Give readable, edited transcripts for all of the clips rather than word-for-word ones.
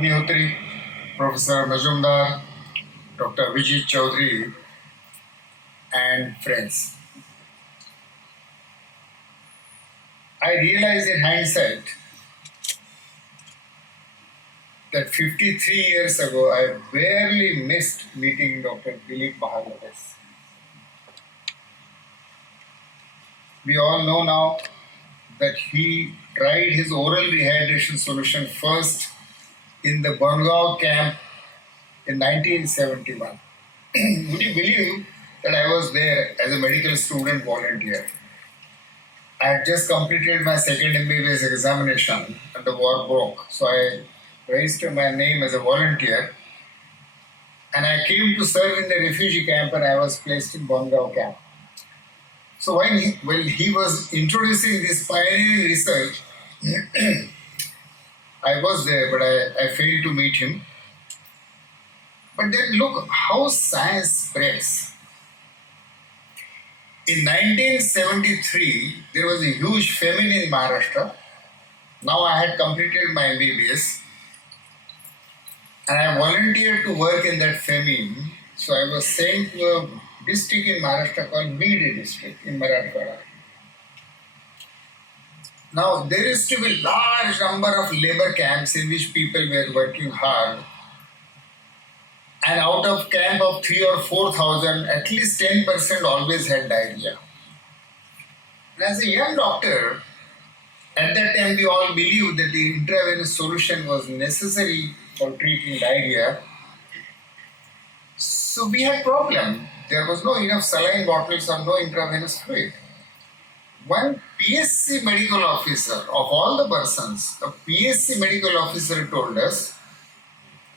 Agnihotri, Professor Majumdar, Dr. Vijay Chaudhary, and friends. I realize in hindsight that 53 years ago I barely missed meeting Dr. Dilip Mahalanabis. We all know now that he tried his oral rehydration solution first in the Bangaon camp in 1971. Would you believe that I was there as a medical student volunteer? I had just completed my second MBBS examination and the war broke. So I registered my name as a volunteer and I came to serve in the refugee camp and I was placed in Bangaon camp. So when he was introducing this pioneering research, I was there, but I failed to meet him. But then look how science spreads. In 1973, there was a huge famine in Maharashtra. Now I had completed my MBBS and I volunteered to work in that famine. So I was sent to a district in Maharashtra called Bigde district in Marathwada. Now there used to be a large number of labor camps in which people were working hard. And out of camp of 3,000 or 4,000, at least 10% always had diarrhea. And as a young doctor, at that time we all believed that the intravenous solution was necessary for treating diarrhea. So we had problem. There was no enough saline bottles or no intravenous fluid. One PSC medical officer, of all the persons, a PSC medical officer told us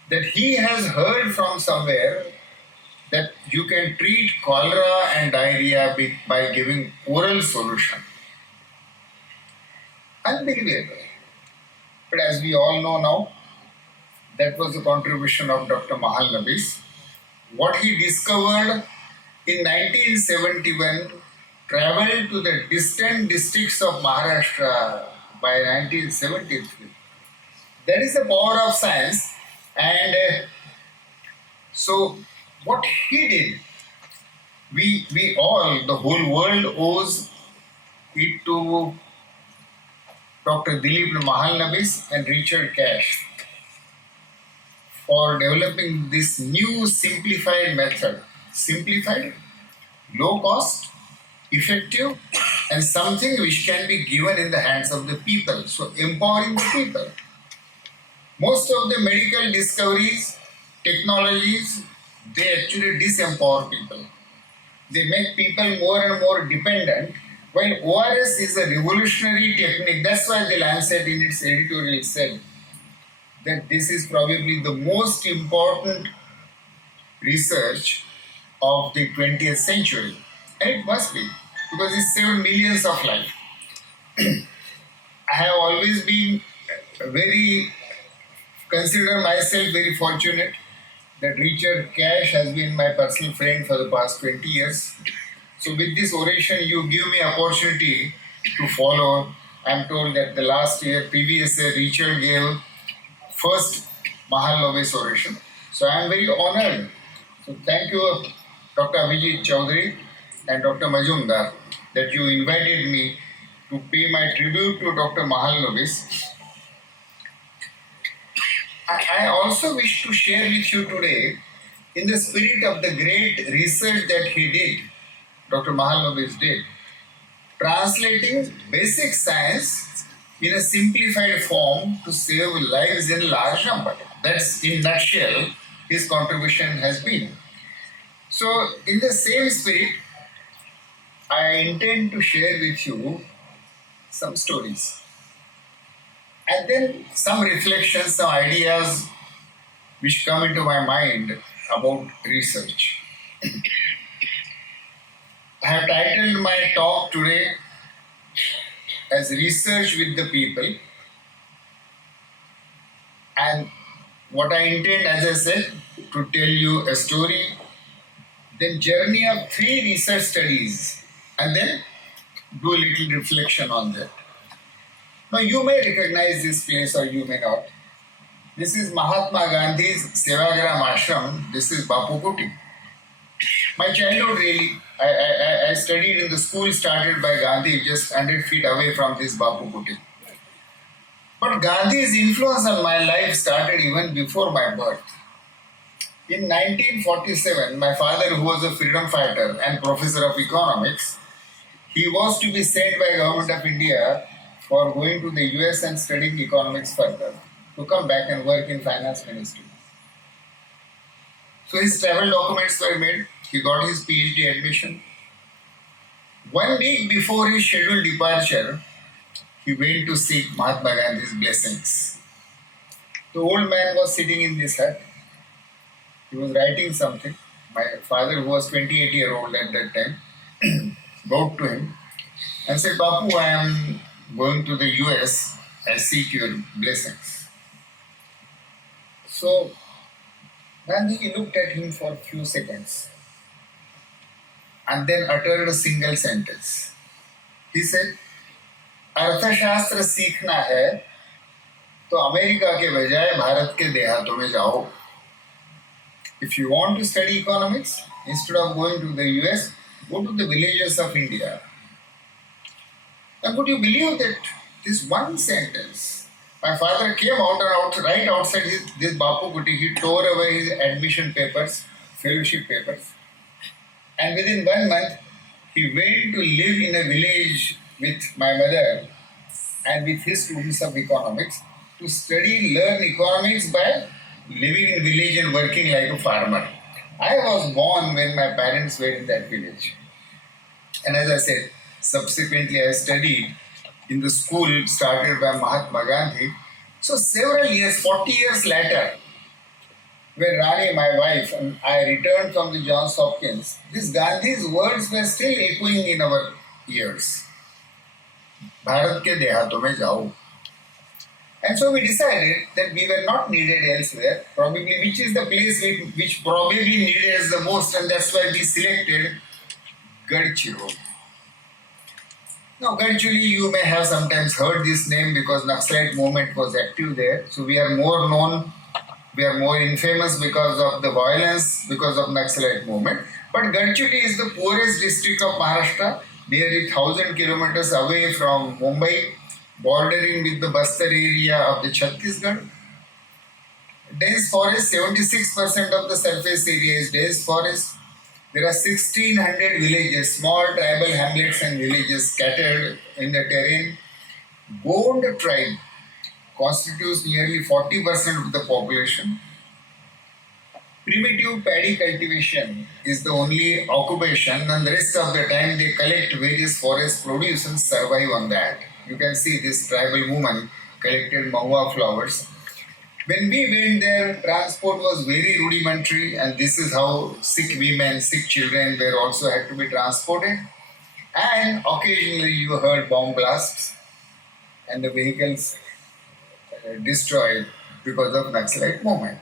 that he has heard from somewhere that you can treat cholera and diarrhea by giving oral solution. Unbelievable. But as we all know now, that was the contribution of Dr. Mahalanabis. What he discovered in 1971 traveled to the distant districts of Maharashtra by 1973. That is the power of science. And so what he did, we all, the whole world owes it to Dr. Dilip Mahalanabis and Richard Cash for developing this new simplified method. Simplified, low cost, effective, and something which can be given in the hands of the people. So empowering the people. Most of the medical discoveries, technologies, they actually disempower people. They make people more and more dependent, while ORS is a revolutionary technique. That's why the Lancet in its editorial said that this is probably the most important research of the 20th century. And it must be, because it saved millions of lives. I have always been consider myself very fortunate that Richard Cash has been my personal friend for the past 20 years. So with this oration, you give me opportunity to follow. I'm told that the last year, previous year, Richard gave first Mahalanabis Oration. So I'm very honored. So thank you, Dr. Vijay Chaudhary and Dr. Majumdar, that you invited me to pay my tribute to Dr. Mahalanabis. I also wish to share with you today, in the spirit of the great research that he did, Dr. Mahalanabis did, translating basic science in a simplified form to save lives in large number. That's in a nutshell his contribution has been. So in the same spirit, I intend to share with you some stories. And then some reflections, some ideas which come into my mind about research. I have titled my talk today as Research with the People. And what I intend, as I said, to tell you a story, then journey of 3 research studies, and then do a little reflection on that. Now, you may recognize this place or you may not. This is Mahatma Gandhi's Sevagram Ashram. This is Bapu Kuti. My childhood really, I studied in the school started by Gandhi just 100 feet away from this Bapu Kuti. But Gandhi's influence on my life started even before my birth. In 1947, my father, who was a freedom fighter and professor of economics, he was to be sent by Government of India for going to the US and studying economics further, to come back and work in finance ministry. So his travel documents were made. He got his PhD admission. 1 week before his scheduled departure, he went to seek Mahatma Gandhi's blessings. The old man was sitting in this hut. He was writing something. My father, who was 28-year-old at that time, wrote to him and said, Bapu, I am going to the US. I seek your blessings. So Gandhi looked at him for a few seconds and then uttered a single sentence. He said, अर्थशास्त्र सीखना है तो America के बजाय भारत के देहातों में जाओ. If you want to study economics, instead of going to the US, go to the villages of India. And would you believe that this one sentence, my father came right outside this Bapu Kuti, he tore away his admission papers, fellowship papers. And within 1 month, he went to live in a village with my mother and with his students of economics to learn economics by living in village and working like a farmer. I was born when my parents were in that village. And as I said, subsequently I studied in the school started by Mahatma Gandhi. So several years, 40 years later, when Rani, my wife, and I returned from the Johns Hopkins, these Gandhi's words were still echoing in our ears. Bharat ke dehaton mein jao. And so we decided that we were not needed elsewhere, probably which is the place which probably needed us the most, and that's why we selected Gadchiroli. Now, Gadchiroli, you may have sometimes heard this name because Naxalite movement was active there. So we are more known, we are more infamous because of the violence, because of Naxalite movement. But Gadchiroli is the poorest district of Maharashtra, nearly 1,000 kilometers away from Mumbai, bordering with the Bastar area of the Chhattisgarh. Dense forest, 76% of the surface area is dense forest. There are 1,600 villages, small tribal hamlets and villages scattered in the terrain. Gond tribe constitutes nearly 40% of the population. Primitive paddy cultivation is the only occupation, and the rest of the time they collect various forest produce and survive on that. You can see this tribal woman collected mahua flowers. When we went there, transport was very rudimentary, and this is how sick women, sick children were also had to be transported. And occasionally you heard bomb blasts and the vehicles destroyed because of Naxalite movement.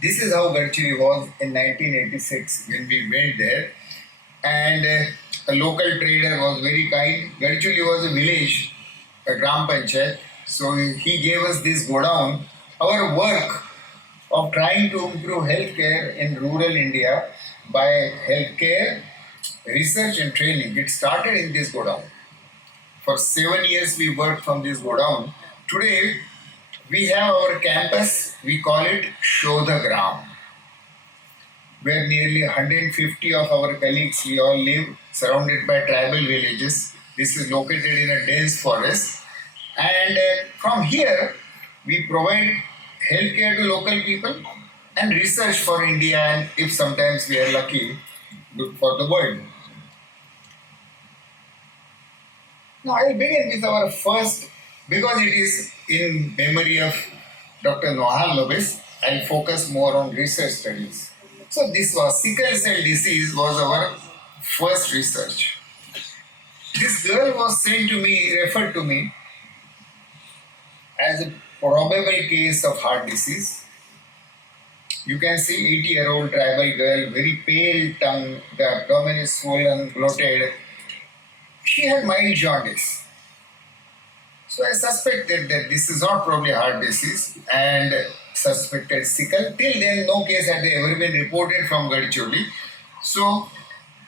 This is how Gadchiroli was in 1986 when we went there. And a local trader was very kind. Gadchiroli was a village, a Gram Panchayat. So he gave us this godown. Our work of trying to improve healthcare in rural India by healthcare research and training, it started in this godown. For 7 years we worked from this godown. Today we have our campus, we call it Shodhagram, where nearly 150 of our colleagues, we all live surrounded by tribal villages. This is located in a dense forest. And from here, we provide healthcare to local people and research for India, and if sometimes we are lucky, for the world. Now, I'll begin with our first, because it is in memory of Dr. Mahalanabis, I'll focus more on research studies. So this was sickle cell disease was our first research. This girl was referred to me as a probable case of heart disease. You can see 80-year-old tribal girl, very pale tongue, the abdomen is swollen, bloated. She had mild jaundice. So I suspected that this is not probably a heart disease and suspected sickle. Till then, no case had ever been reported from Gadcholi. So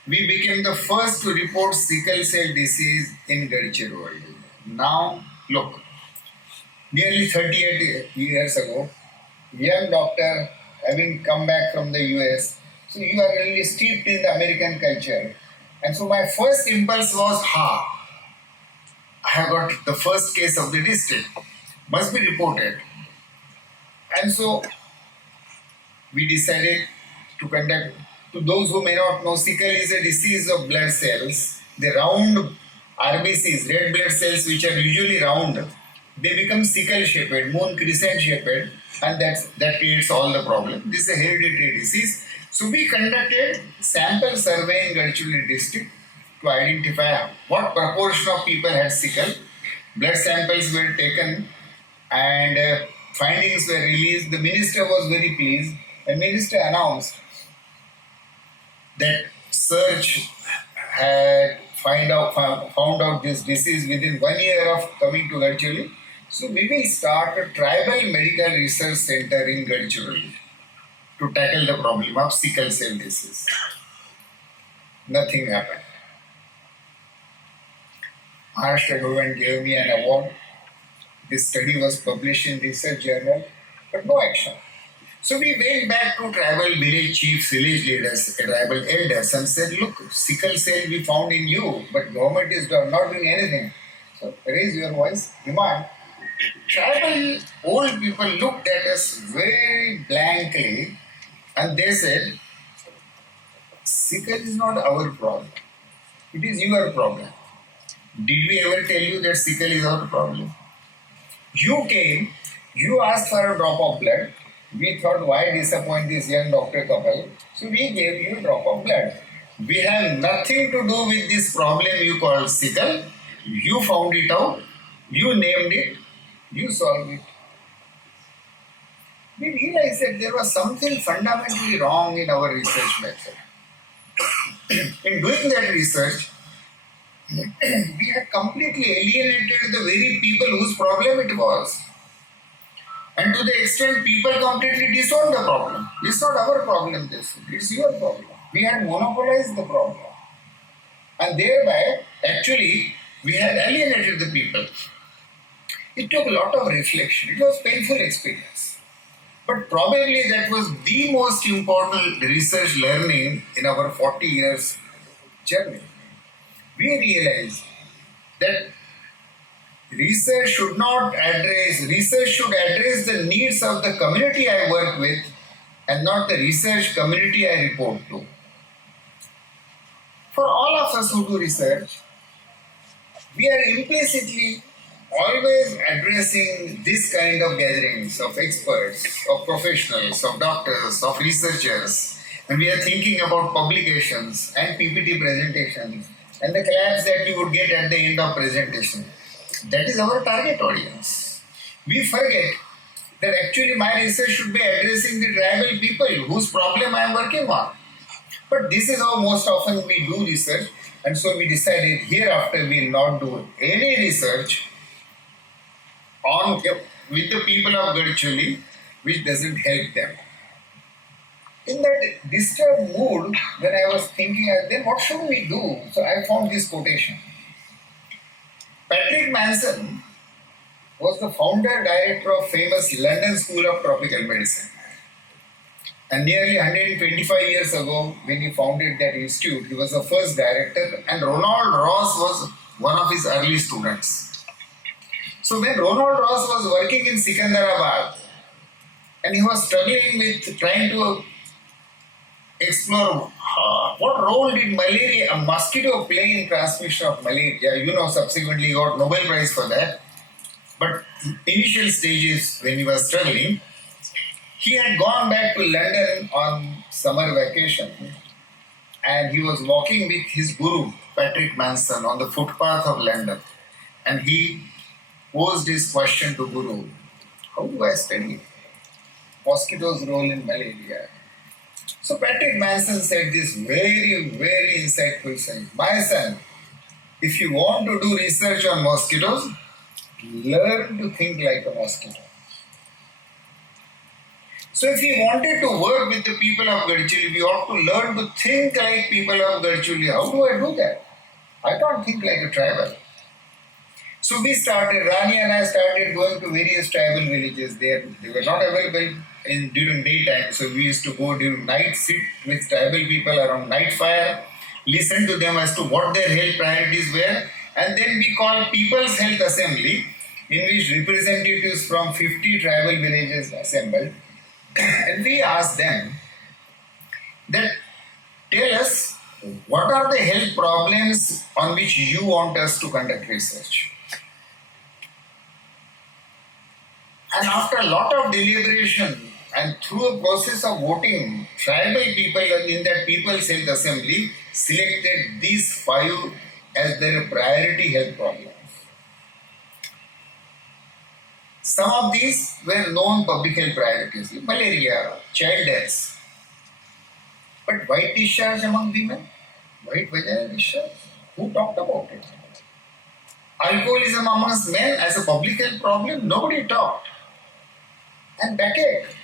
we became the first to report sickle cell disease in Gadchiroli. Now, look, nearly 38 years ago, young doctor having come back from the US, so you are really steeped in the American culture. And so my first impulse was, I have got the first case of the district, must be reported. And so we decided to conduct, to those who may not know, sickle is a disease of blood cells. The round RBCs, red blood cells, which are usually round, they become sickle shaped, moon crescent shaped, and that creates all the problem. This is a hereditary disease. So we conducted sample survey in Gadchiroli district to identify what proportion of people had sickle. Blood samples were taken and findings were released. The minister was very pleased. The minister announced that search had found out this disease within 1 year of coming to Gadchiroli. So we will start a tribal medical research center in Gadchiroli to tackle the problem of sickle cell disease. Nothing happened. Maharashtra government gave me an award. This study was published in research journal, but no action. So we went back to tribal village chiefs, village leaders, tribal elders and said, look, sickle cell we found in you, but government is not doing anything. So raise your voice, demand. Tribal old people looked at us very blankly and they said, sickle is not our problem. It is your problem. Did we ever tell you that sickle is our problem? You came, you asked for a drop of blood. We thought, why disappoint this young doctor couple? So we gave you a drop of blood. We have nothing to do with this problem you call sickle. You found it out. You named it. You solved it. We realized that there was something fundamentally wrong in our research method. In doing that research, we had completely alienated the very people whose problem it was. And to the extent people completely disowned the problem. It's not our problem, this. It's your problem. We had monopolized the problem. And thereby, actually, we had alienated the people. It took a lot of reflection. It was a painful experience. But probably that was the most important research learning in our 40 years journey. We realized that research should address the needs of the community I work with and not the research community I report to. For all of us who do research, we are implicitly always addressing this kind of gatherings of experts, of professionals, of doctors, of researchers, and we are thinking about publications and PPT presentations and the claps that you would get at the end of presentation. That is our target audience. We forget that actually my research should be addressing the tribal people whose problem I am working on. But this is how most often we do research, and so we decided hereafter we will not do any research with the people of Gadchiroli which doesn't help them. In that disturbed mood, when I was thinking, then what should we do? So I found this quotation. Patrick Manson was the founder director of famous London School of Tropical Medicine. And nearly 125 years ago, when he founded that institute, he was the first director, and Ronald Ross was one of his early students. So when Ronald Ross was working in Secunderabad, and he was struggling with trying to explore what role did malaria, a mosquito, play in transmission of malaria. Subsequently he got Nobel Prize for that. But initial stages when he was struggling, he had gone back to London on summer vacation and he was walking with his guru, Patrick Manson, on the footpath of London. And he posed his question to Guru, how do I study mosquitoes' role in malaria? So Patrick Manson said this very, very insightful thing. My son, if you want to do research on mosquitoes, learn to think like a mosquito. So if we wanted to work with the people of Gadchuli, we ought to learn to think like people of Gadchuli. How do I do that? I can't think like a tribal. So we started, Rani and I started going to various tribal villages there. They were not available during daytime, so we used to go during night, sit with tribal people around night fire, listen to them as to what their health priorities were, and then we call People's Health Assembly, in which representatives from 50 tribal villages assembled, and we asked them that tell us what are the health problems on which you want us to conduct research. And after a lot of deliberation and through a process of voting, tribal people in that People's Health Assembly selected these 5 as their priority health problems. Some of these were known public health priorities, malaria, child deaths. But white discharge among women, white vaginal discharge, who talked about it? Alcoholism amongst men as a public health problem, nobody talked. And backache,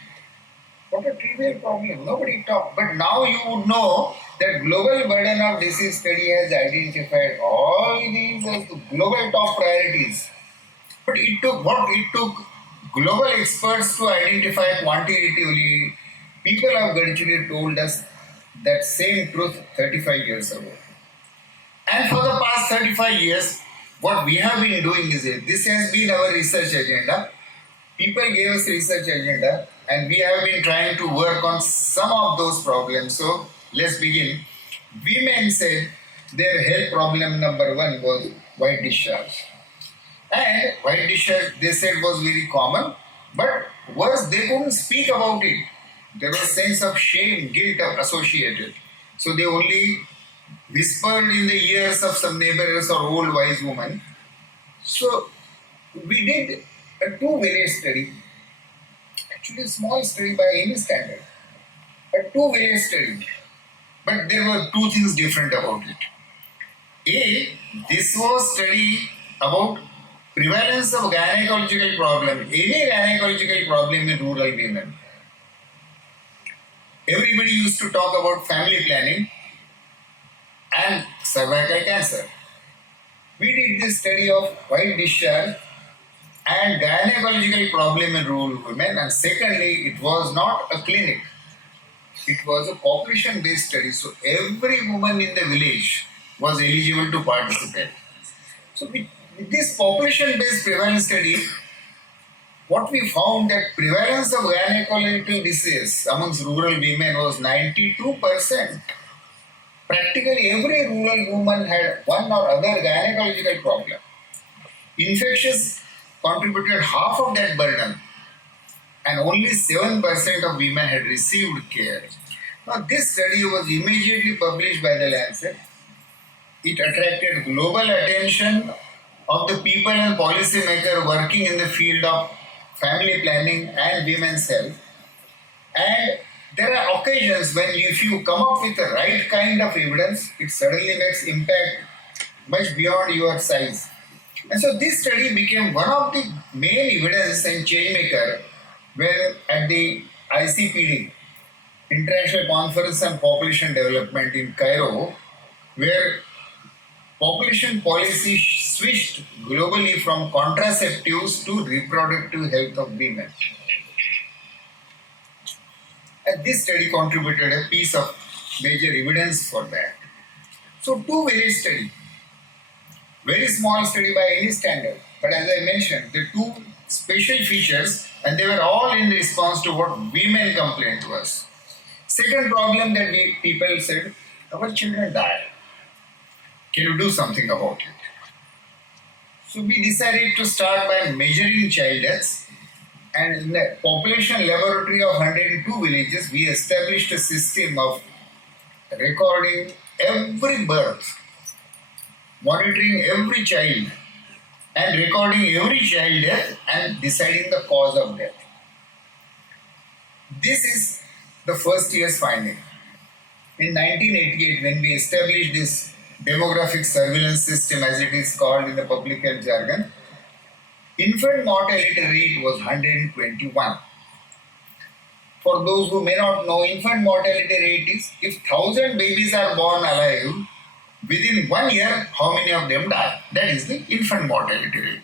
what a trivial problem, nobody talked. But now you would know that Global Burden of Disease Study has identified all these as the global top priorities. But it took global experts to identify quantitatively. People of Gadchuli told us that same truth 35 years ago. And for the past 35 years, what we have been doing is this has been our research agenda. People gave us research agenda and we have been trying to work on some of those problems. So let's begin. Women said their health problem number 1 was white discharge. And white discharge, they said, was very common, but worse, they couldn't speak about it. There was a sense of shame, guilt associated. So they only whispered in the ears of some neighbors or old wise woman. So we did a 2-village study, actually a small study by any standard, a 2-village study. But there were 2 things different about it. A, this was study about prevalence of gynecological problem, any gynecological problem in rural women. Everybody used to talk about family planning and cervical cancer. We did this study of white discharge and gynecological problem in rural women, and secondly, it was not a clinic. It was a population-based study, so every woman in the village was eligible to participate. So with this population-based prevalence study, what we found that prevalence of gynecological disease amongst rural women was 92%. Practically every rural woman had one or other gynecological problem. Infectious contributed half of that burden, and only 7% of women had received care. Now, this study was immediately published by the Lancet. It attracted global attention of the people and policymakers working in the field of family planning and women's health. And there are occasions when if you come up with the right kind of evidence, it suddenly makes impact much beyond your size. And so this study became one of the main evidence and change maker where at the ICPD, International Conference on Population Development in Cairo, where population policy switched globally from contraceptives to reproductive health of women. And this study contributed a piece of major evidence for that. So 2-village study, very small study by any standard, but as I mentioned, the 2 special features, and they were all in response to what women complained to us. Second problem that people said, our children die. Can you do something about it? So we decided to start by measuring child deaths, and in the population laboratory of 102 villages, we established a system of recording every birth, monitoring every child, and recording every child death and deciding the cause of death. This is the first year's finding. In 1988, when we established this demographic surveillance system, as it is called in the public health jargon, infant mortality rate was 121. For those who may not know, infant mortality rate is if 1000 babies are born alive, within 1 year, how many of them die? That is the infant mortality rate.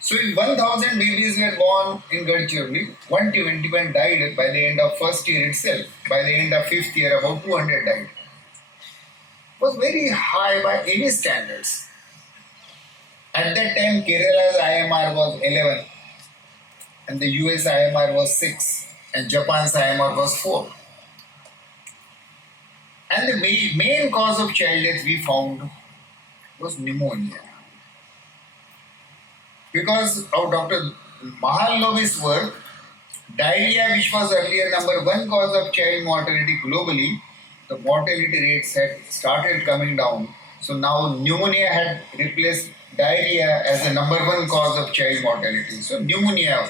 So if 1000 babies were born in Gadchiroli, 121 died by the end of first year itself. By the end of fifth year, about 200 died. It was very high by any standards. At that time, Kerala's IMR was 11 and the US IMR was 6 and Japan's IMR was 4. And the main cause of child death we found was pneumonia. Because of Dr. Mahalanabis' work, diarrhea, which was earlier number one cause of child mortality globally, the mortality rates had started coming down. So now pneumonia had replaced diarrhea as the number one cause of child mortality. So pneumonia.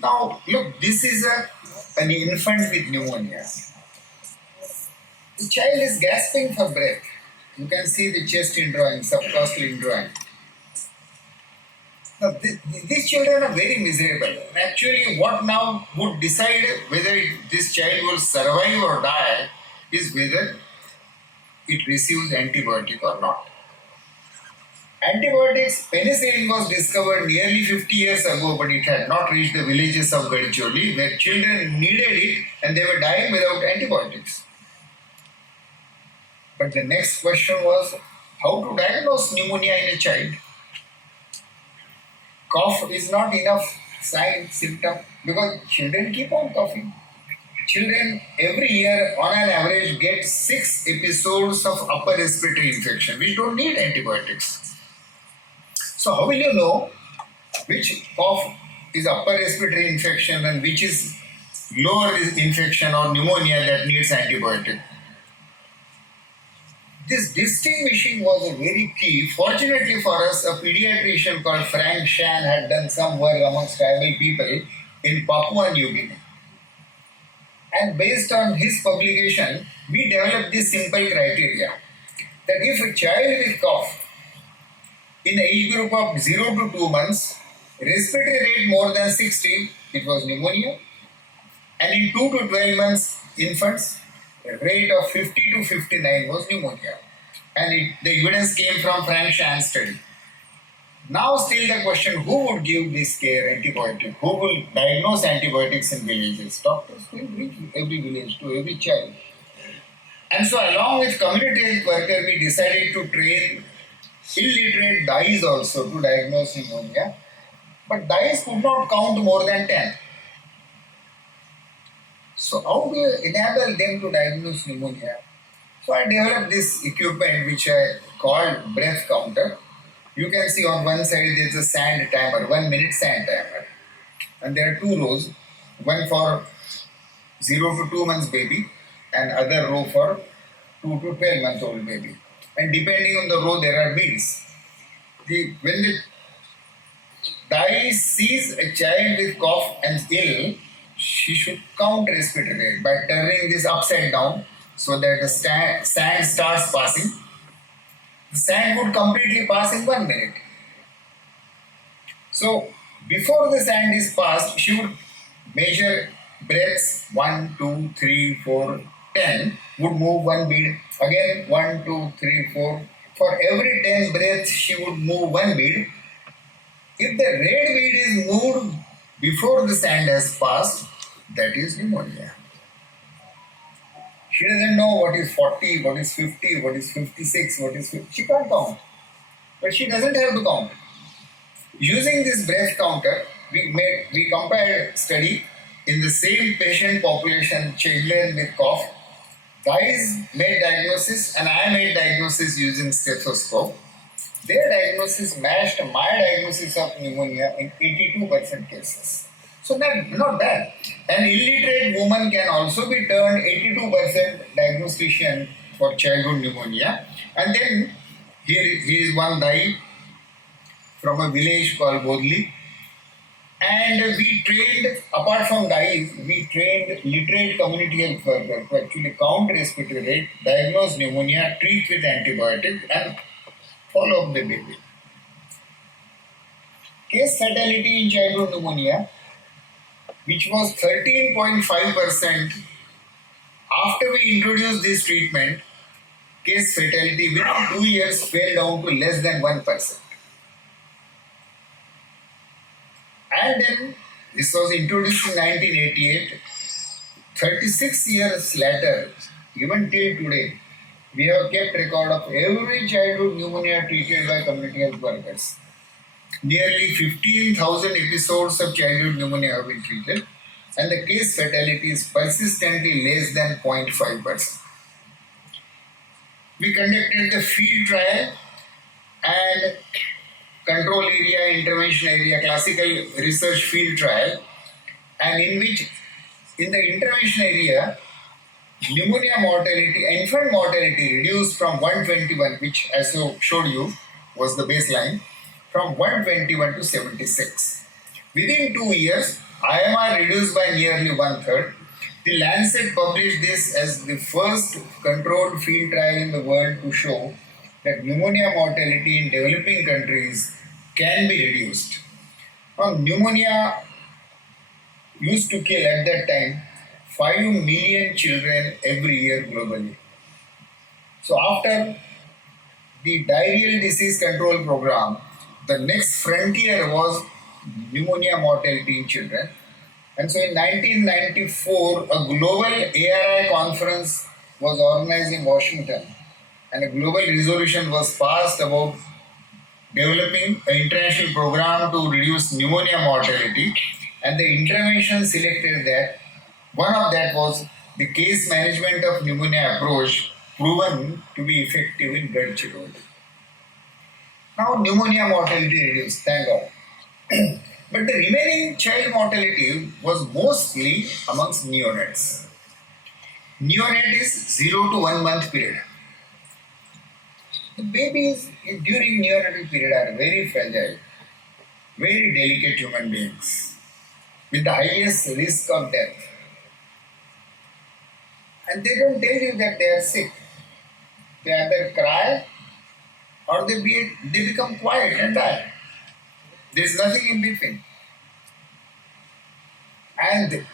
Now look, this is an infant with pneumonia. The child is gasping for breath. You can see the chest indrawing, subcostal indrawing. Now, these children are very miserable. Actually, what now would decide whether this child will survive or die is whether it receives antibiotic or not. Antibiotics, penicillin was discovered nearly 50 years ago, but it had not reached the villages of Gadchiroli, where children needed it and they were dying without antibiotics. But the next question was how to diagnose pneumonia in a child. Cough is not enough sign, symptom, because children keep on coughing. Children every year on an average get 6 episodes of upper respiratory infection, which don't need antibiotics. So how will you know which cough is upper respiratory infection and which is lower infection or pneumonia that needs antibiotic? This distinguishing was a very key. Fortunately for us, a pediatrician called Frank Shan had done some work amongst tribal people in Papua New Guinea. And based on his publication, we developed this simple criteria that if a child with cough in the age group of 0 to 2 months, respiratory rate more than 60, it was pneumonia. And in 2 to 12 months, infants, the rate of 50 to 59 was pneumonia. And the evidence came from Frank Shan's study. Now still the question, who would give this care, antibiotic? Who will diagnose antibiotics in villages? Doctors will reach every village, to every child. And so along with community health worker, we decided to train illiterate DIs also to diagnose pneumonia. But DIs could not count more than 10. So how do you enable them to diagnose pneumonia? So I developed this equipment which I called breath counter. You can see on one side there is a sand timer, 1 minute sand timer. And there are 2 rows, one for 0 to 2 months baby and other row for 2 to 12 months old baby. And depending on the row there are beads. When the DI sees a child with cough and ill, she should count respiratory rate by turning this upside down so that the sand starts passing. The sand would completely pass in 1 minute. So before the sand is passed, she would measure breaths 1, 2, 3, 4, 10, would move 1 bead. Again 1, 2, 3, 4. For every 10 breaths, she would move 1 bead. If the red bead is moved before the sand has passed, that is pneumonia. She doesn't know what is 40, what is 50, what is 56, what is 50. She can't count. But she doesn't have to count. Using this breath counter, we compared study in the same patient population, children with cough. Guys made diagnosis and I made diagnosis using stethoscope. Their diagnosis matched my diagnosis of pneumonia in 82% cases. So not bad. An illiterate woman can also be turned 82% diagnostician for childhood pneumonia. And then here is one guy from a village called Bodli. And we trained, apart from guys, we trained literate community health workers to actually count respiratory rate, diagnose pneumonia, treat with antibiotic, and follow up the baby. case fatality in childhood pneumonia, which was 13.5%, after we introduced this treatment, case fatality within 2 years fell down to less than 1%. And then this was introduced in 1988. 36 years later, even till today, we have kept record of every childhood pneumonia treated by community health workers. Nearly 15,000 episodes of childhood pneumonia have been treated, and the case fatality is persistently less than 0.5%. We conducted the field trial and control area, intervention area, classical research field trial, and in which, in the intervention area, pneumonia mortality, infant mortality reduced from 121, which as I showed you was the baseline, from 121 to 76. Within 2 years, IMR reduced by nearly one-third. The Lancet published this as the first controlled field trial in the world to show that pneumonia mortality in developing countries can be reduced. Now, pneumonia used to kill at that time 5 million children every year globally. So after the diarrheal disease control program, the next frontier was pneumonia mortality in children. And so in 1994, a global ARI conference was organized in Washington, and a global resolution was passed about developing an international program to reduce pneumonia mortality, and the intervention selected that one of that was the case management of pneumonia approach, proven to be effective in Gadchiroli. Now pneumonia mortality reduced, thank God. But the remaining child mortality was mostly amongst neonates. Neonate is 0 to 1 month period. The babies during neonatal period are very fragile, very delicate human beings with the highest risk of death. And they don't tell you that they are sick. They either cry or they become quiet and die. There is nothing in between. And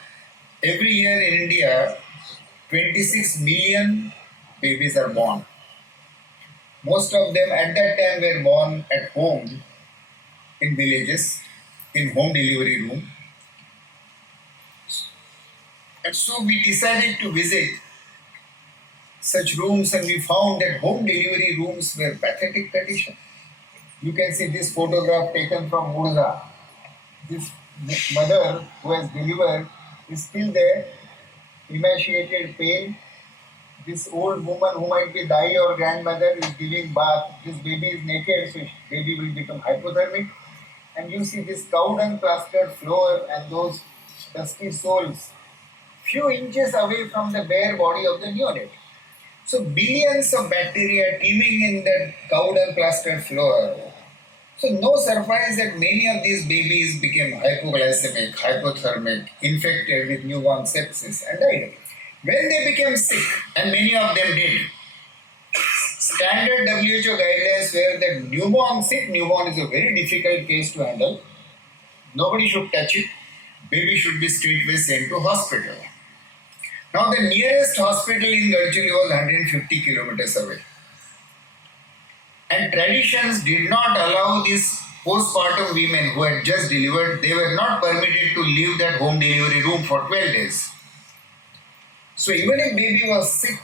every year in India, 26 million babies are born. Most of them at that time were born at home, in villages, in home delivery room. And so we decided to visit such rooms, and we found that home delivery rooms were pathetic condition. You can see this photograph taken from Murza. This mother who has delivered is still there, emaciated, pale. This old woman who might be Dai or grandmother is giving bath. This baby is naked, so baby will become hypothermic. And you see this cow dung plastered floor and those dusty soles few inches away from the bare body of the neonate. So billions of bacteria teeming in that cow dung plastered floor. So no surprise that many of these babies became hypoglycemic, hypothermic, infected with newborn sepsis and died. When they became sick, and many of them did, standard WHO guidelines were that sick newborn is a very difficult case to handle. Nobody should touch it. Baby should be straightway sent to hospital. Now the nearest hospital in Gadchiroli was 150 kilometers away. And traditions did not allow these postpartum women who had just delivered, they were not permitted to leave that home delivery room for 12 days. So even if baby was sick,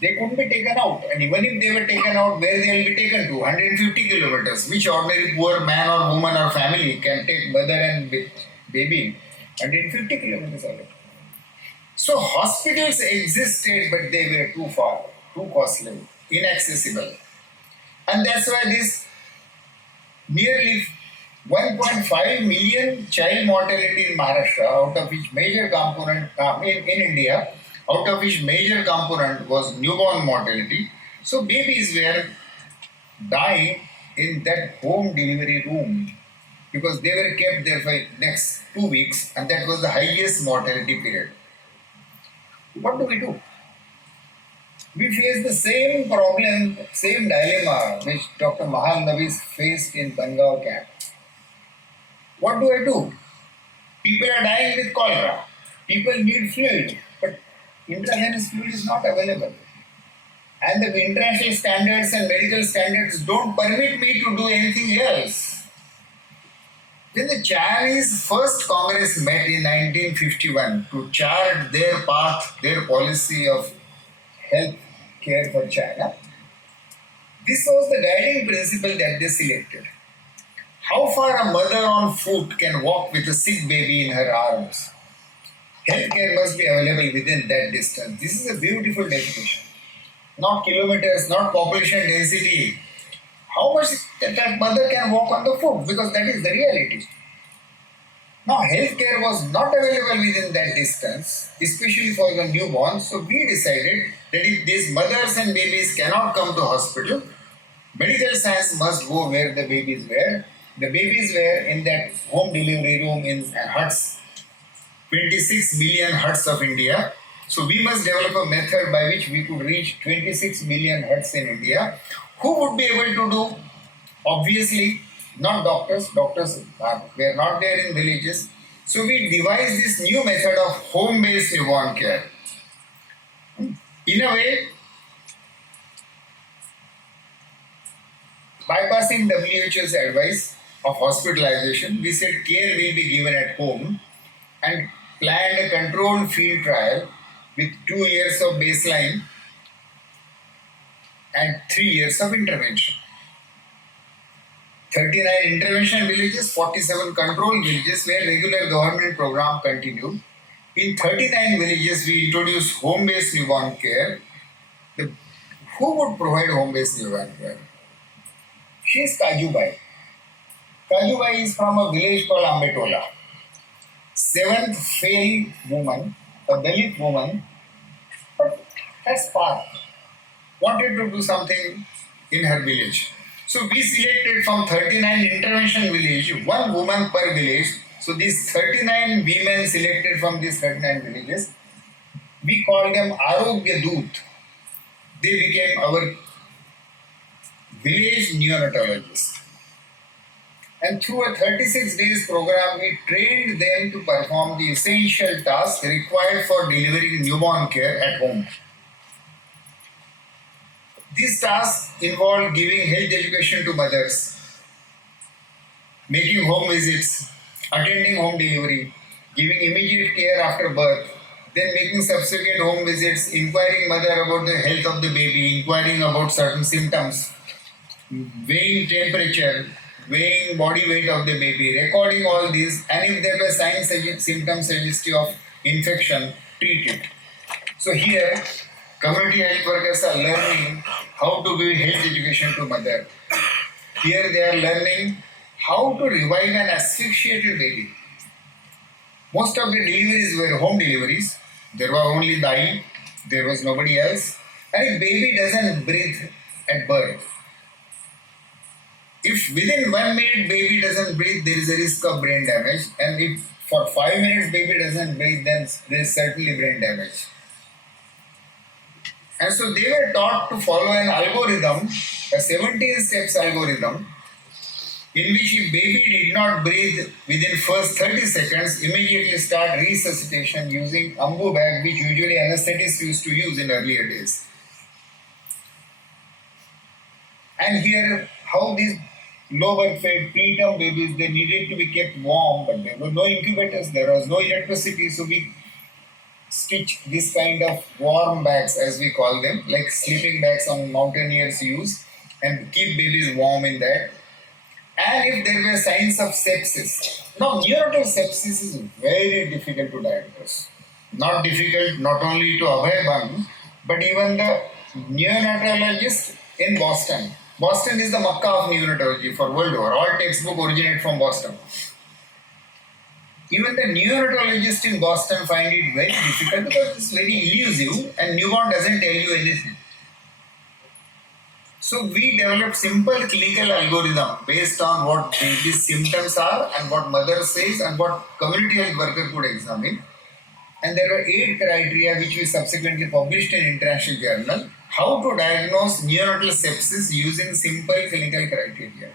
they couldn't be taken out. And even if they were taken out, where they will be taken to? 150 kilometers. Which ordinary poor man or woman or family can take mother and baby 150 kilometers away? So hospitals existed, but they were too far, too costly, inaccessible. And that's why this nearly 1.5 million child mortality in Maharashtra, out of which major component, in India, out of which major component was newborn mortality. So babies were dying in that home delivery room because they were kept there for next 2 weeks, and that was the highest mortality period. What do we do? We face the same problem, same dilemma which Dr. Mahalanabis faced in Bangaon camp. What do I do? People are dying with cholera. People need fluid, but intravenous fluid is not available. And the international standards and medical standards don't permit me to do anything else. When the Chinese first Congress met in 1951 to chart their path, their policy of health care for China, this was the guiding principle that they selected. How far a mother on foot can walk with a sick baby in her arms? Healthcare must be available within that distance. This is a beautiful definition. Not kilometers, not population density. How much that mother can walk on the foot, because that is the reality. Now, healthcare was not available within that distance, especially for the newborn. So we decided that if these mothers and babies cannot come to hospital, medical science must go where the babies were. The babies were in that home delivery room in huts, 26 million huts of India. So we must develop a method by which we could reach 26 million huts in India. Who would be able to do? Obviously, not doctors. Doctors were not there in villages. So we devised this new method of home-based newborn care. In a way, bypassing WHO's advice of hospitalization, we said care will be given at home and planned a controlled field trial with 2 years of baseline and 3 years of intervention. 39 intervention villages, 47 control villages where regular government program continued. In 39 villages, we introduced home-based newborn care. Who would provide home-based newborn care? She is Kajubai. Kajubai is from a village called Ambetola. Seventh failed woman, a Dalit woman, but has spark, wanted to do something in her village. So we selected from 39 intervention village, one woman per village. So these 39 women selected from these 39 villages, we call them Arogya Doot. They became our village neonatologists. And through a 36 days program, we trained them to perform the essential tasks required for delivering newborn care at home. These tasks involved giving health education to mothers, making home visits, attending home delivery, giving immediate care after birth, then making subsequent home visits, inquiring mother about the health of the baby, inquiring about certain symptoms, weighing temperature, weighing body weight of the baby, recording all these, and if there were signs and symptoms suggestive of infection, treat it. So here, community health workers are learning how to give health education to mother. Here they are learning how to revive an asphyxiated baby. Most of the deliveries were home deliveries. There was only Dai, there was nobody else. And if baby doesn't breathe at birth, if within 1 minute baby doesn't breathe, there is a risk of brain damage. And if for 5 minutes baby doesn't breathe, then there is certainly brain damage. And so they were taught to follow an algorithm, a 17 steps algorithm, in which if baby did not breathe within first 30 seconds, immediately start resuscitation using ambu bag, which usually anesthetists used to use in earlier days. And here, how these low birth weight preterm babies, they needed to be kept warm, but there were no incubators, there was no electricity, so we stitch this kind of warm bags, as we call them, like sleeping bags on mountaineers use, and keep babies warm in that. And if there were signs of sepsis, now neonatal sepsis is very difficult to diagnose. Not difficult not only to Abhay Bang, but even the neonatologist in Boston. Boston is the Makkah of neonatology for world over. All textbooks originate from Boston. Even the neonatologists in Boston find it very difficult because it's very elusive and newborn doesn't tell you anything. So we developed simple clinical algorithm based on what baby's symptoms are and what mother says and what community health worker could examine. And there were 8 criteria which we subsequently published in international journal. How to diagnose neonatal sepsis using simple clinical criteria.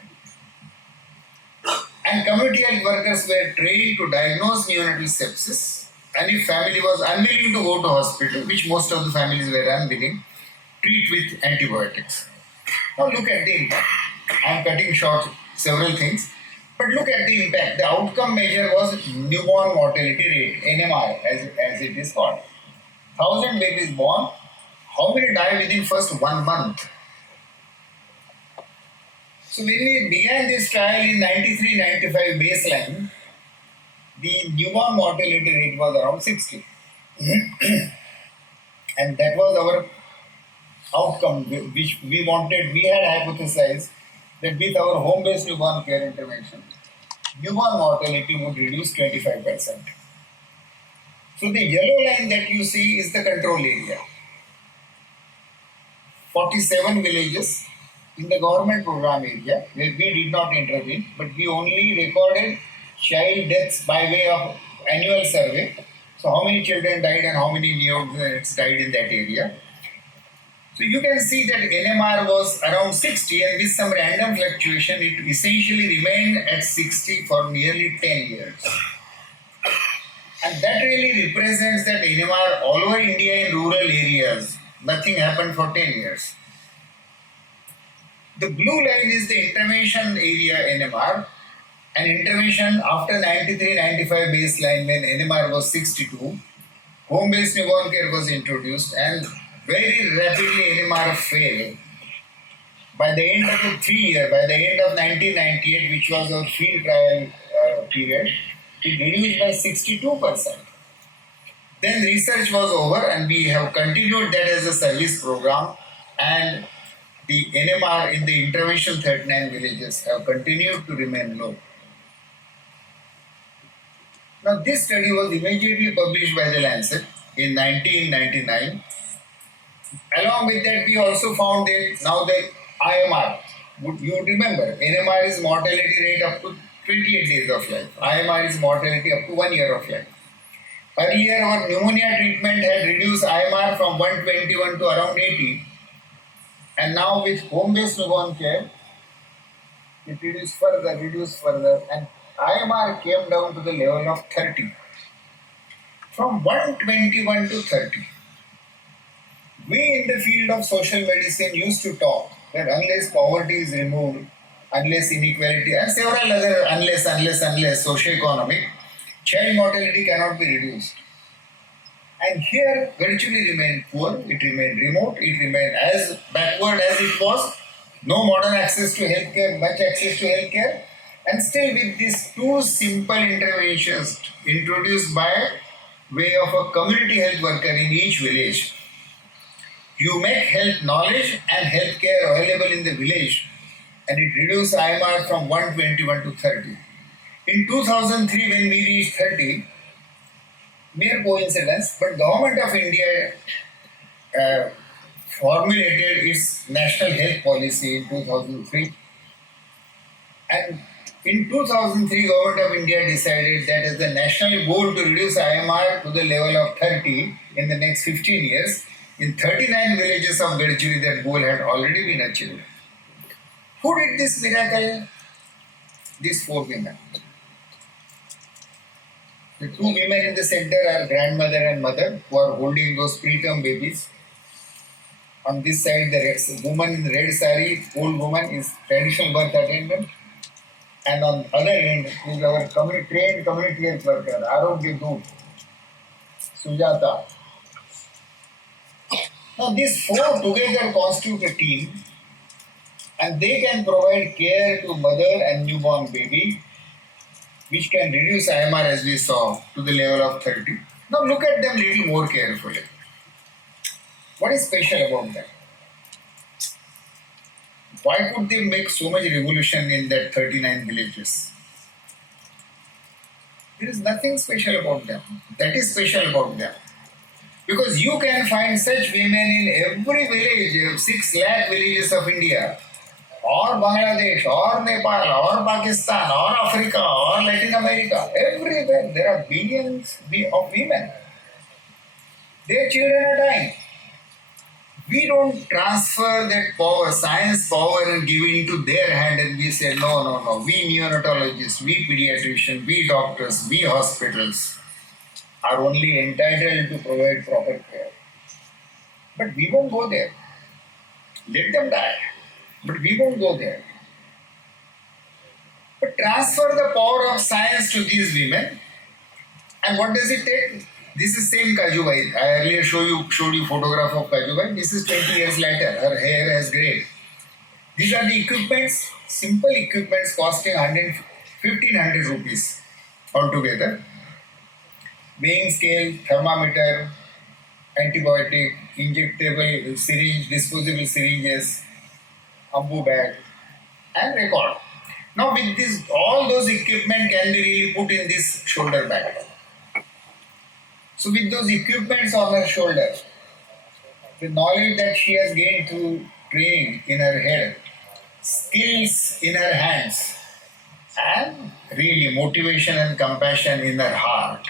And community health workers were trained to diagnose neonatal sepsis, and if family was unwilling to go to hospital, which most of the families were unwilling, treat with antibiotics. Now look at the impact. I am cutting short several things, but look at the impact. The outcome measure was newborn mortality rate, NMR as it is called. 1,000 babies born, how many die within first 1 month? So when we began this trial in 93-95 baseline, the newborn mortality rate was around 60. And that was our outcome which we wanted. We had hypothesized that with our home-based newborn care intervention, newborn mortality would reduce 25%. So the yellow line that you see is the control area. 47 villages in the government program area where we did not intervene, but we only recorded child deaths by way of annual survey. So how many children died and how many neonates died in that area. So you can see that NMR was around 60, and with some random fluctuation it essentially remained at 60 for nearly 10 years. And that really represents that NMR all over India in rural areas, nothing happened for 10 years. The blue line is the intervention area NMR, and intervention after 93-95 baseline when NMR was 62, home-based newborn care was introduced, and very rapidly NMR fell. By the end of the 3 year, by the end of 1998, which was our field trial period, it reduced by 62%. Then research was over and we have continued that as a service program, and the NMR in the intervention 39 villages have continued to remain low. Now this study was immediately published by the Lancet in 1999. Along with that, we also found that now the IMR, you remember, NMR is mortality rate up to 28 days of life. IMR is mortality up to 1 year of life. Earlier, our pneumonia treatment had reduced IMR from 121 to around 80. And now with home-based newborn care, it reduced further, and IMR came down to the level of 30. From 121 to 30. We in the field of social medicine used to talk that unless poverty is removed, unless inequality, and several other unless, socio-economic, child mortality cannot be reduced. And here, virtually remained poor, it remained remote, it remained as backward as it was, no modern access to healthcare, much access to healthcare, and still with these two simple interventions introduced by way of a community health worker in each village, you make health knowledge and healthcare available in the village, and it reduced IMR from 121 to 30. In 2003, when we reached 30, mere coincidence, but Government of India formulated its national health policy in 2003. And in 2003, Government of India decided that as the national goal to reduce IMR to the level of 30 in the next 15 years, in 39 villages of Gadchiri, that goal had already been achieved. Who did this miracle? These 4 women. The 2 women in the center are grandmother and mother who are holding those preterm babies. On this side, the woman in the red sari, old woman, is traditional birth attendant. And on the other end is our trained community health worker, Arogya Doot, Sujata. Now these 4 together constitute a team, and they can provide care to mother and newborn baby, which can reduce IMR as we saw to the level of 30. Now look at them a little more carefully. What is special about them? Why could they make so much revolution in that 39 villages? There is nothing special about them. That is special about them. Because you can find such women in every village, 6 lakh villages of India, or Bangladesh, or Nepal, or Pakistan, or Africa, or Latin America. Everywhere there are billions of women. Their children are dying. We don't transfer that power, science power, and give it into their hand and we say, no, no, no, we neonatologists, we pediatricians, we doctors, we hospitals are only entitled to provide proper care. But we won't go there. Let them die. But we won't go there. But transfer the power of science to these women. And what does it take? This is same Kajubai. I earlier showed you photograph of Kajubai. This is 20 years later. Her hair has grayed. These are the equipments, simple equipments costing 1,500 rupees altogether. Weighing scale, thermometer, antibiotic, injectable syringe, disposable syringes, ambu bag, and record. Now with this, all those equipment can be really put in this shoulder bag. So with those equipments on her shoulder, the knowledge that she has gained through training in her head, skills in her hands, and really motivation and compassion in her heart,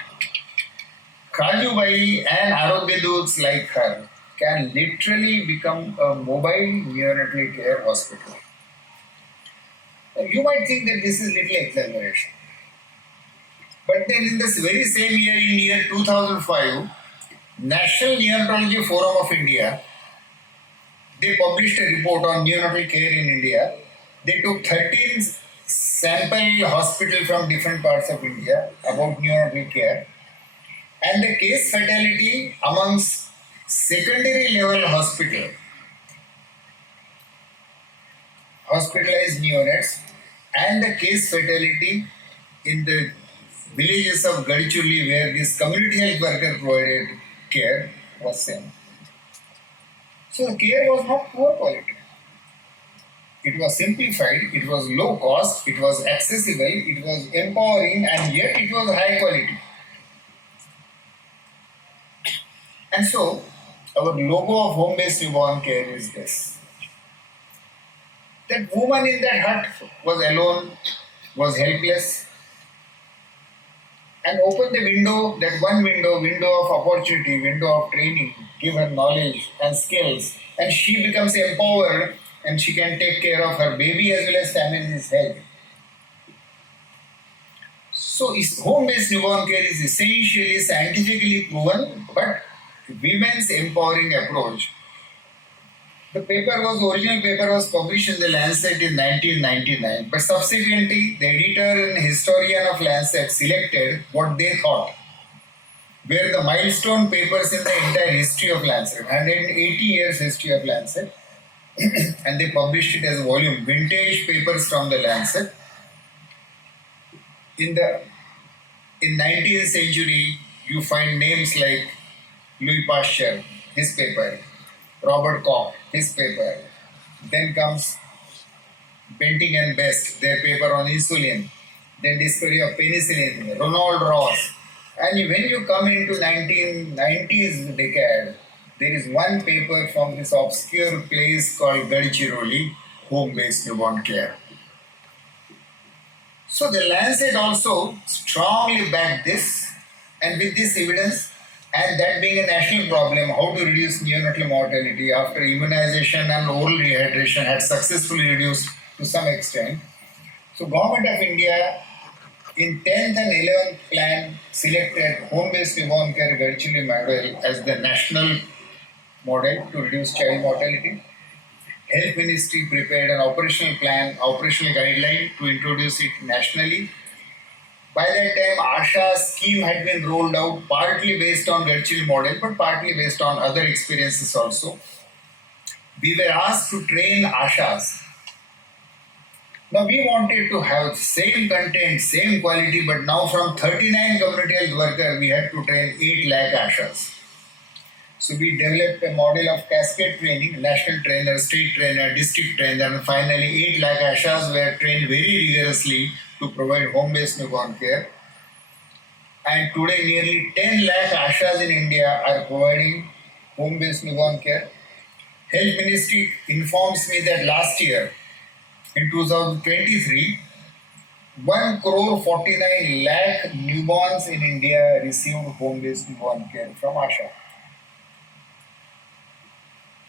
Kajubai and Arogyaduts like her can literally become a mobile neonatal care hospital. Now, you might think that this is little exaggeration. But then in this very same year, in year 2005, National Neonatology Forum of India, they published a report on neonatal care in India. They took 13 sample hospitals from different parts of India about neonatal care. And the case fatality amongst secondary level hospitalized neonates and the case fatality in the villages of Gadchiroli where this community health worker provided care was same. So the care was not poor quality. It was simplified, it was low cost, it was accessible, it was empowering, and yet it was high quality. And so our logo of home-based newborn care is this. That woman in that hut was alone, was helpless, and open the window, that one window of opportunity, window of training, give her knowledge and skills, and she becomes empowered and she can take care of her baby as well as family's health. So home-based newborn care is essentially scientifically proven, but women's empowering approach. The original paper was published in the Lancet in 1999, but subsequently the editor and historian of Lancet selected what they thought were the milestone papers in the entire history of Lancet, 180 years history of Lancet, and they published it as a volume, vintage papers from the Lancet. In 19th century, you find names like Louis Pasteur, his paper, Robert Koch, his paper. Then comes Benting and Best, their paper on insulin. Then discovery of penicillin, Ronald Ross. And when you come into 1990s decade, there is one paper from this obscure place called Gadchiroli, home-based newborn care. So the Lancet also strongly backed this, and with this evidence, and that being a national problem, how to reduce neonatal mortality after immunization and oral rehydration had successfully reduced to some extent. So Government of India in 10th and 11th plan selected home-based newborn care Gadchiroli model as the national model to reduce child mortality. Health Ministry prepared an operational guideline to introduce it nationally. By that time, ASHA scheme had been rolled out, partly based on Gadchiroli model, but partly based on other experiences also. We were asked to train ASHAs. Now we wanted to have same content, same quality, but now from 39 community health workers, we had to train 8 lakh ASHAs. So we developed a model of cascade training, national trainer, state trainer, district trainer, and finally 8 lakh ASHAs were trained very rigorously to provide home-based newborn care. And today nearly 10 lakh ASHAs in India are providing home-based newborn care. Health Ministry informs me that last year, in 2023, 1 crore 49 lakh newborns in India received home-based newborn care from ASHA.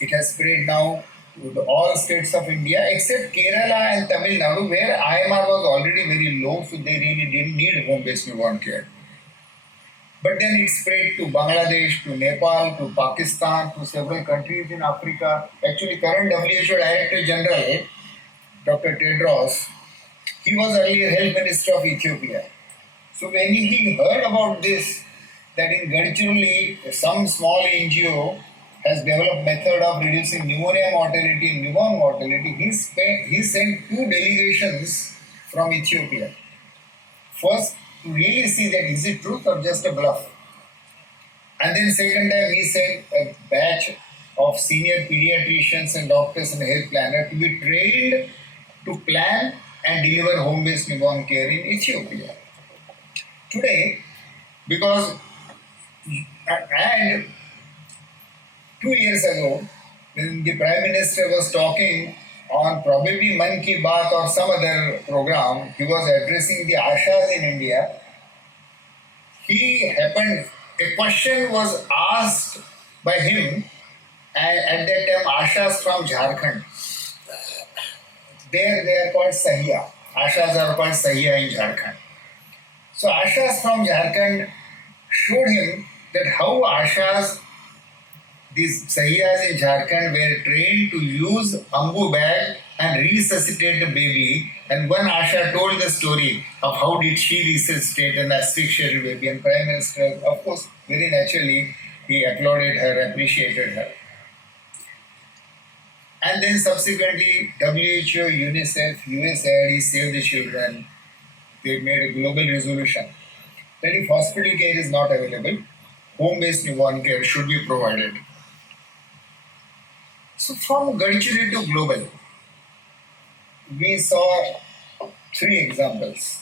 It has spread now to all states of India except Kerala and Tamil Nadu, where IMR was already very low, so they really didn't need home-based newborn care. But then it spread to Bangladesh, to Nepal, to Pakistan, to several countries in Africa. Actually, current WHO Director General, Dr. Tedros, he was earlier Health Minister of Ethiopia. So when he heard about this, that in Gadchiroli, some small NGO has developed method of reducing pneumonia mortality and newborn mortality, he sent two delegations from Ethiopia. First, to really see that is it truth or just a bluff. And then second time, he sent a batch of senior pediatricians and doctors and health planners to be trained to plan and deliver home-based newborn care in Ethiopia. Today, because and 2 years ago, when the Prime Minister was talking on probably Man Ki Baat or some other program, he was addressing the Ashas in India. A question was asked by him, and at that time Ashas from Jharkhand. There they are called Sahiya. Ashas are called Sahiya in Jharkhand. So Ashas from Jharkhand showed him that how Ashas, these Sahiyas in Jharkhand, were trained to use ambu bag and resuscitate the baby. And one Asha told the story of how did she resuscitate an asphyxiated baby. And Prime Minister, of course, very naturally, he applauded her, appreciated her. And then subsequently, WHO, UNICEF, USAID, Save the Children, they made a global resolution that if hospital care is not available, home-based newborn care should be provided. So from Gadchiroli to global, we saw 3 examples.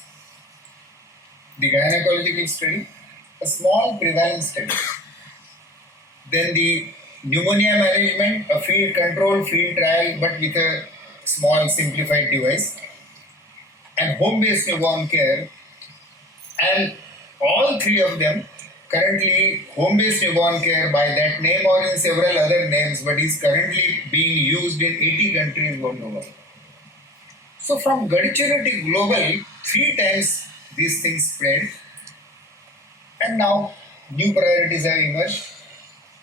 The gynecological study, a small prevalence study. Then the pneumonia management, a controlled field trial, but with a small simplified device. And home-based newborn care. And all 3 of them, currently home-based newborn care by that name or in several other names, but is currently being used in 80 countries world over. So from Gadchiroli to global, 3 times these things spread. And now new priorities have emerged.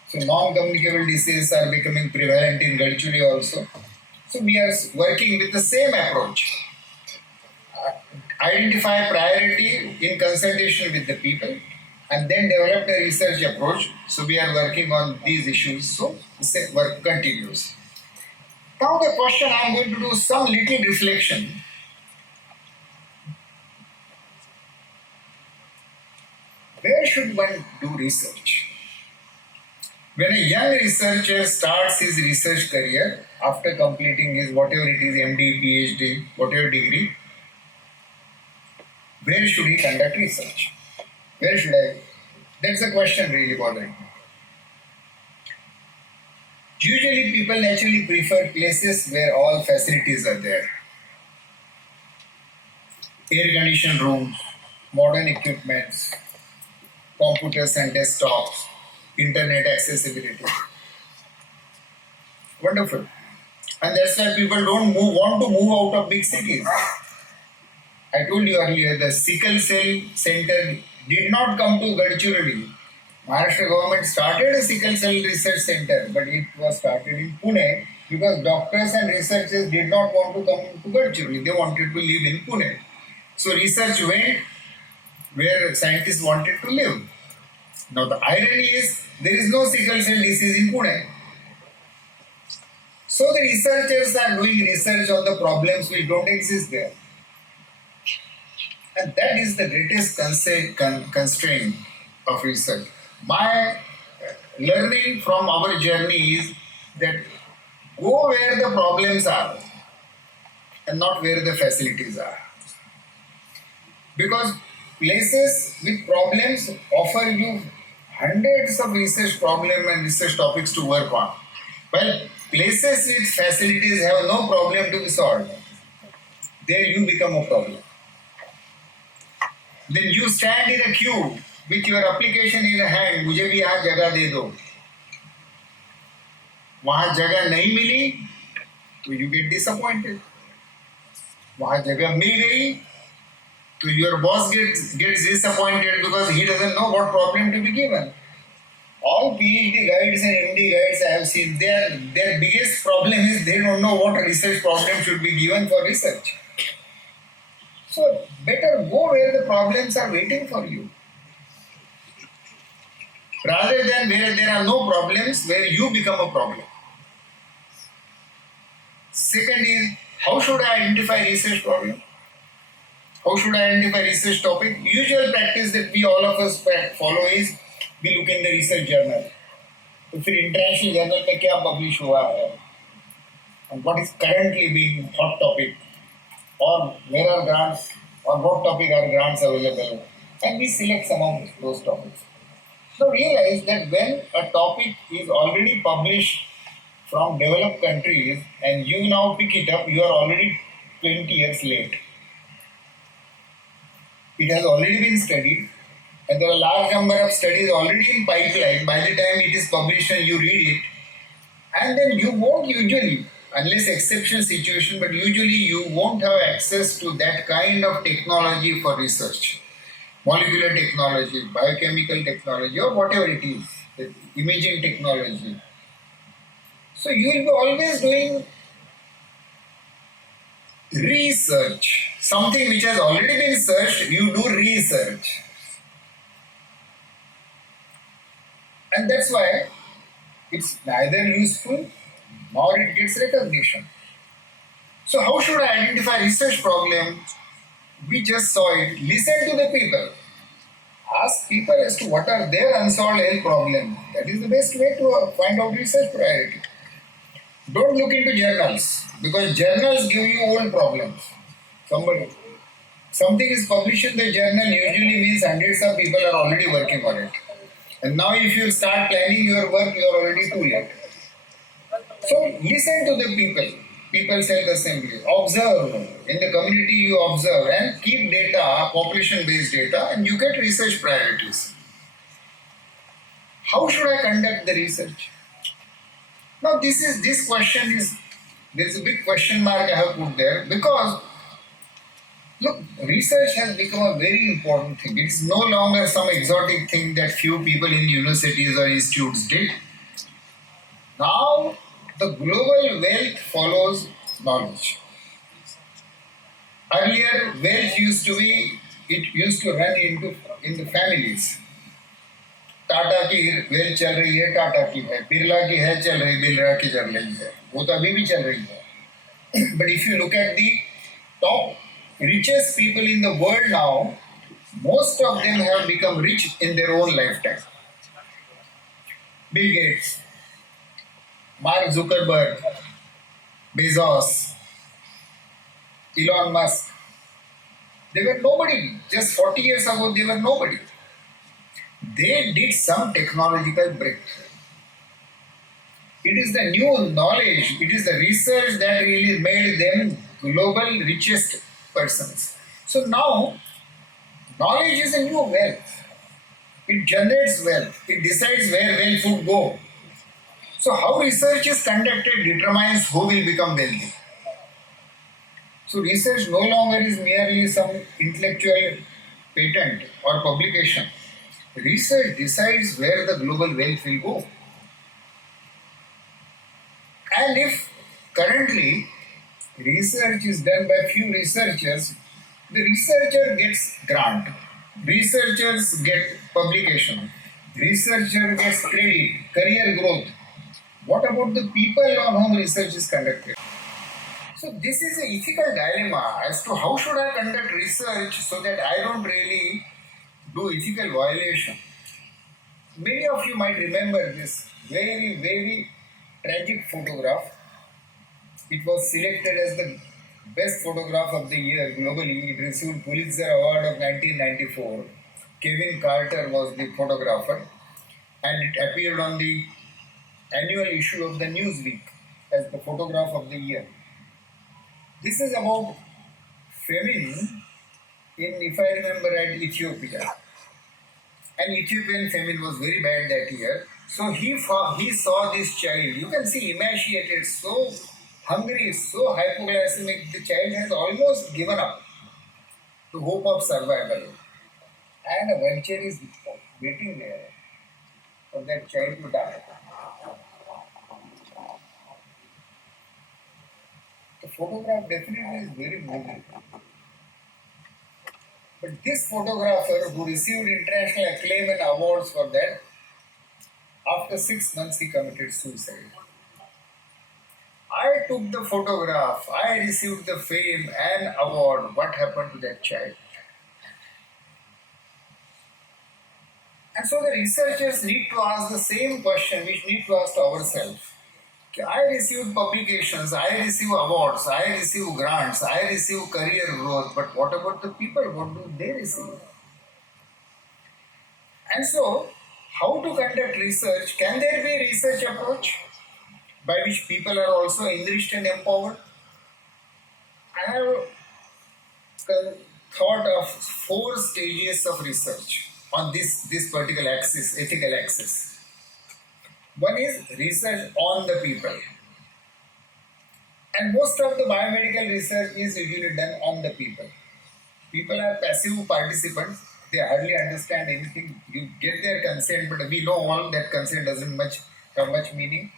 So non-communicable diseases are becoming prevalent in Gadchiroli also. So we are working with the same approach. Identify priority in consultation with the people and then develop a research approach. So we are working on these issues. So the work continues. Now the question I am going to do some little reflection. Where should one do research? When a young researcher starts his research career after completing his whatever it is, MD, PhD, whatever degree, where should he conduct research? Where should I? That's the question really bothering me. Usually people naturally prefer places where all facilities are there. Air-conditioned rooms, modern equipments, computers and desktops, internet accessibility. Wonderful. And that's why people don't want to move out of big cities. I told you earlier, the sickle cell center did not come to Gadchiroli. Maharashtra government started a sickle cell research center, but it was started in Pune because doctors and researchers did not want to come to Gadchiroli. They wanted to live in Pune. So research went where scientists wanted to live. Now the irony is, there is no sickle cell disease in Pune. So the researchers are doing research on the problems which don't exist there. And that is the greatest constraint of research. My learning from our journey is that go where the problems are and not where the facilities are. Because places with problems offer you hundreds of research problems and research topics to work on. While places with facilities have no problem to be solved. There you become a problem. Then you stand in a queue with your application in your hand, मुझे भी यहाँ जगह दे दो. वहाँ जगह नहीं मिली तो you get disappointed. वहाँ जगह मिल गई तो your boss gets disappointed because he doesn't know what problem to be given. All PhD guides and MD guides I have seen, their biggest problem is they don't know what research problem should be given for research. So better go where the problems are waiting for you, rather than where there are no problems, where you become a problem. Second is, how should I identify research problem? How should I identify research topic? Usual practice that we all of us follow is, we look in the research journal. तो फिर international journal में क्या publish हुआ है, and what is currently being hot topic, or where are grants, or what topic are grants available, and we select some of those topics. So realize that when a topic is already published from developed countries and you now pick it up, you are already 20 years late. It has already been studied, and there are a large number of studies already in pipeline by the time it is published and you read it. And then you won't usually, unless exceptional situation, but usually you won't have access to that kind of technology for research. Molecular technology, biochemical technology, or whatever it is, the imaging technology. So you will be always doing research. Something which has already been searched, you do research. And that's why it's neither useful nor it gets recognition. So how should I identify research problem? We just saw it. Listen to the people. Ask people as to what are their unsolved health problems. That is the best way to find out research priority. Don't look into journals, because journals give you old problems. Something is published in the journal usually means hundreds of people are already working on it. And now if you start planning your work, you are already too late. So listen to the people. People Health Assembly. Observe. In the community you observe and keep data, population-based data, and you get research priorities. How should I conduct the research? Now this question is, there's a big question mark I have put there, because look, research has become a very important thing. It is no longer some exotic thing that few people in universities or institutes did. Now the global wealth follows knowledge. Earlier, wealth used to run in the families. Tata की well चल रही है, टाटा की है, बिरला की है, चल रही, बिरला की चल रही है, वो तो अभी भी चल रही है. But if you look at the top richest people in the world now, most of them have become rich in their own lifetime. Bill Gates, Mark Zuckerberg, Bezos, Elon Musk, they were nobody. Just 40 years ago, they were nobody. They did some technological breakthrough. It is the new knowledge, it is the research that really made them global richest persons. So now, knowledge is a new wealth. It generates wealth. It decides where wealth would go. So how research is conducted determines who will become wealthy. So research no longer is merely some intellectual patent or publication. Research decides where the global wealth will go. And if currently research is done by few researchers, the researcher gets grant, researchers get publication, researcher gets credit, career growth. What about the people on whom research is conducted? So this is an ethical dilemma as to how should I conduct research so that I don't really do ethical violation. Many of you might remember this very, very tragic photograph. It was selected as the best photograph of the year globally. It received Pulitzer Award of 1994. Kevin Carter was the photographer, and it appeared on the annual issue of the Newsweek as the photograph of the year. This is about famine in, if I remember right, Ethiopia. And Ethiopian famine was very bad that year. He saw this child. You can see emaciated, so hungry, so hypoglycemic. The child has almost given up to hope of survival. And a vulture is waiting there for that child to die. The photograph definitely is very moving. But this photographer who received international acclaim and awards for that, after 6 months he committed suicide. I took the photograph, I received the fame and award. What happened to that child? And so the researchers need to ask the same question which need to ask ourselves. I receive publications, I receive awards, I receive grants, I receive career growth, but what about the people? What do they receive? And so, how to conduct research? Can there be a research approach by which people are also enriched and empowered? I have thought of 4 stages of research on this particular axis, ethical axis. One is research on the people. And most of the biomedical research is usually done on the people. People are passive participants. They hardly understand anything. You get their consent, but we know all that consent doesn't have much meaning.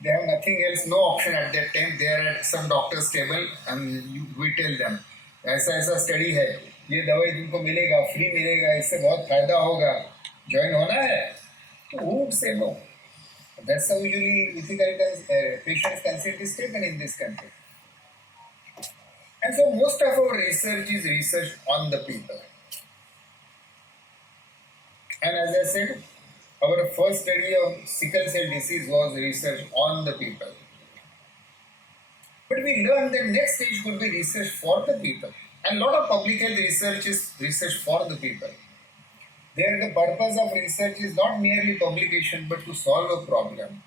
They have nothing else, no option at that time. They are at some doctor's table and we tell them, ऐसा ऐसा study है, ये दवाई तुमको मिलेगा, free मिलेगा, इससे बहुत फायदा होगा, ज्वाइन होना है, तो who would say no? That's how usually ethical patient's consent is taken in this country. And so most of our research is research on the people. And as I said, our first study of sickle cell disease was research on the people. But we learned that next stage could be research for the people. And a lot of public health research is research for the people. There the purpose of research is not merely publication but to solve a problem.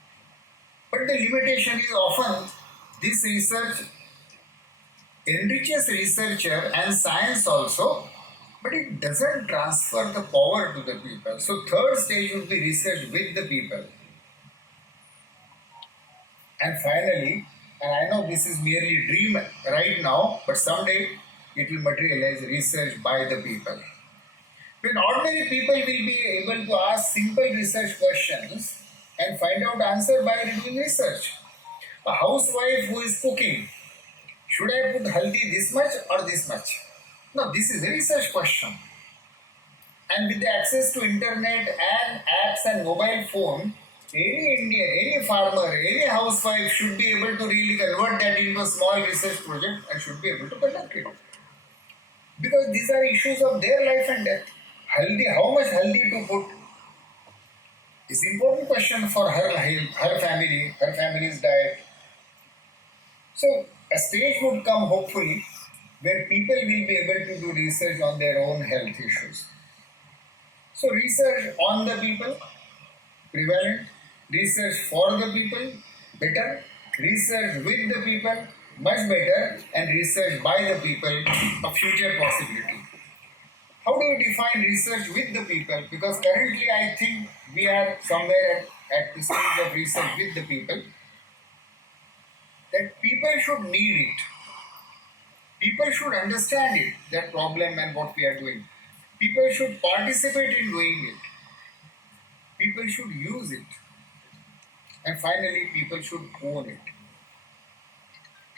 But the limitation is often this research enriches researcher and science also, but it doesn't transfer the power to the people. So third stage would be research with the people. And finally, and I know this is merely a dream right now, but someday it will materialize, research by the people. When ordinary people will be able to ask simple research questions and find out answer by doing research. A housewife who is cooking, should I put haldi this much or this much? No, this is a research question. And with the access to internet and apps and mobile phone, any Indian, any farmer, any housewife should be able to really convert that into a small research project and should be able to conduct it. Because these are issues of their life and death. Haldi, how much haldi to put is an important question for her family, her family's diet. So a stage would come hopefully where people will be able to do research on their own health issues. So research on the people, prevalent, research for the people, better, research with the people, much better, and research by the people, a future possibility. How do we define research with the people? Because currently I think we are somewhere at the stage of research with the people, that people should need it. People should understand it, that problem and what we are doing. People should participate in doing it. People should use it. And finally, people should own it.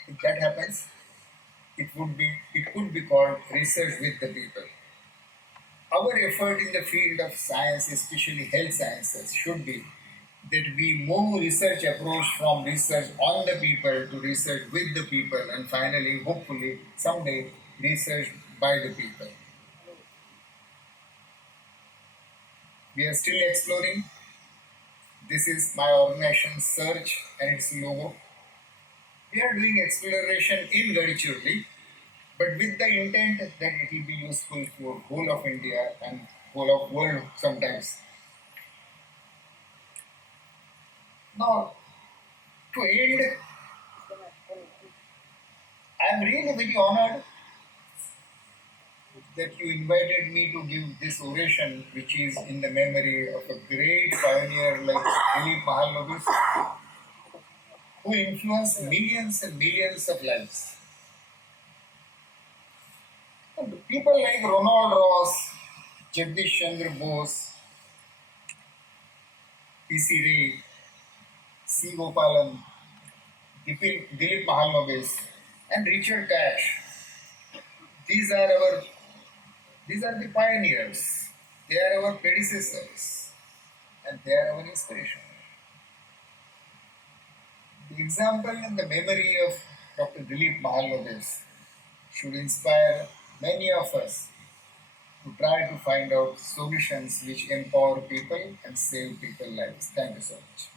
If that happens, it could be called research with the people. Our effort in the field of science, especially health sciences, should be that we move research approach from research on the people to research with the people, and finally, hopefully, someday, research by the people. We are still exploring. This is my organization Search and its logo. We are doing exploration in Gadichurli, but with the intent that it will be useful for whole of India and whole of world sometimes. Now, to end, I am really very honored that you invited me to give this oration, which is in the memory of a great pioneer like Dilip Mahalanabis, who influenced millions and millions of lives. And people like Ronald Ross, Jagdish Chandra Bose, P.C. Ray, C. Gopalan, Dilip Mahalanabis, and Richard Cash. These are our these are the pioneers. They are our predecessors, and they are our inspiration. The example and the memory of Dr. Dilip Mahalanabis should inspire many of us to try to find out solutions which empower people and save people's lives. Thank you so much.